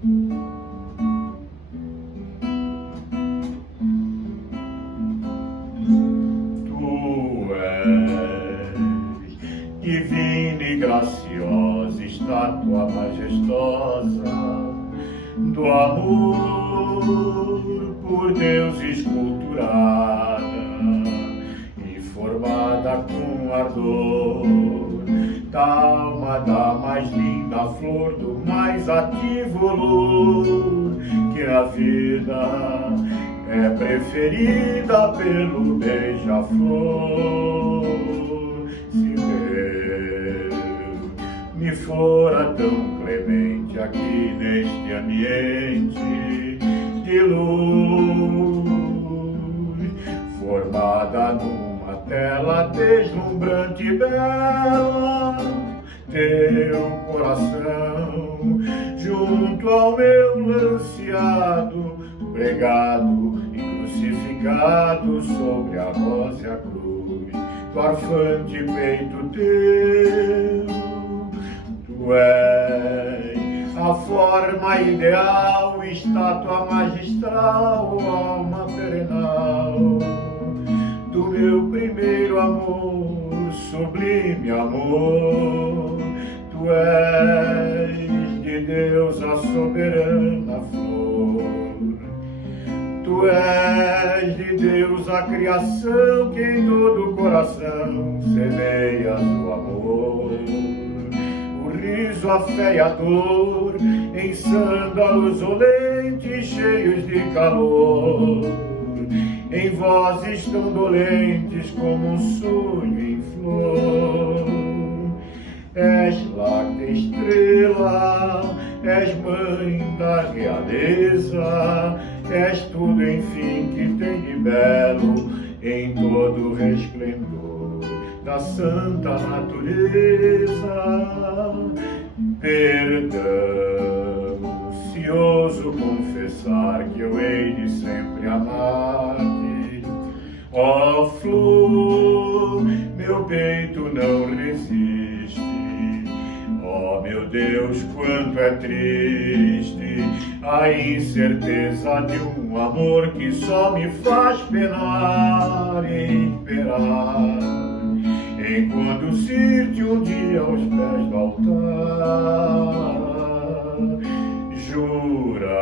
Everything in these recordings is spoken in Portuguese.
Tu és divina e graciosa, estátua majestosa do amor por Deus esculturada e formada com ardor, calma da mais linda flor, do mais ativo olor, que a vida é preferida pelo beija-flor. Se Deus me fora tão clemente aqui neste ambiente de luz, formada numa tela deslumbrante e bela, teu coração junto ao meu lanceado, pregado e crucificado sobre a rosa e a cruz do arfante peito teu. Tu és a forma ideal, estátua magistral, alma perenal do meu primeiro amor, sublime amor. Tu és de Deus a soberana flor, tu és de Deus a criação, que em todo o coração semeias o amor, o riso, a fé e a dor, em sândalos olentes cheios de calor, em vozes tão dolentes como um sonho em flor. És láctea estrela, és mãe da realeza, és tudo enfim que tem de belo em todo o resplendor da santa natureza. Perdão, se ouso confessar que eu hei de sempre amar-te, ó flor, meu peito não resiste. Ó meu Deus, quanto é triste a incerteza de um amor que só me faz penar e esperar, enquanto sirte um dia aos pés do altar. Jura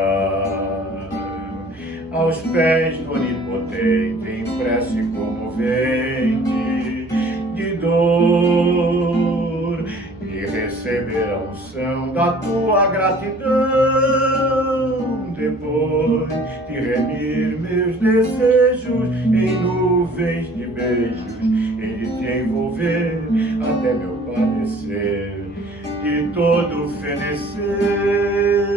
aos pés do Onipotente, em prece comovente de dor, e receber a unção da tua gratidão, depois de remir meus desejos em nuvens de beijos, e de te envolver até meu padecer de todo fenecer.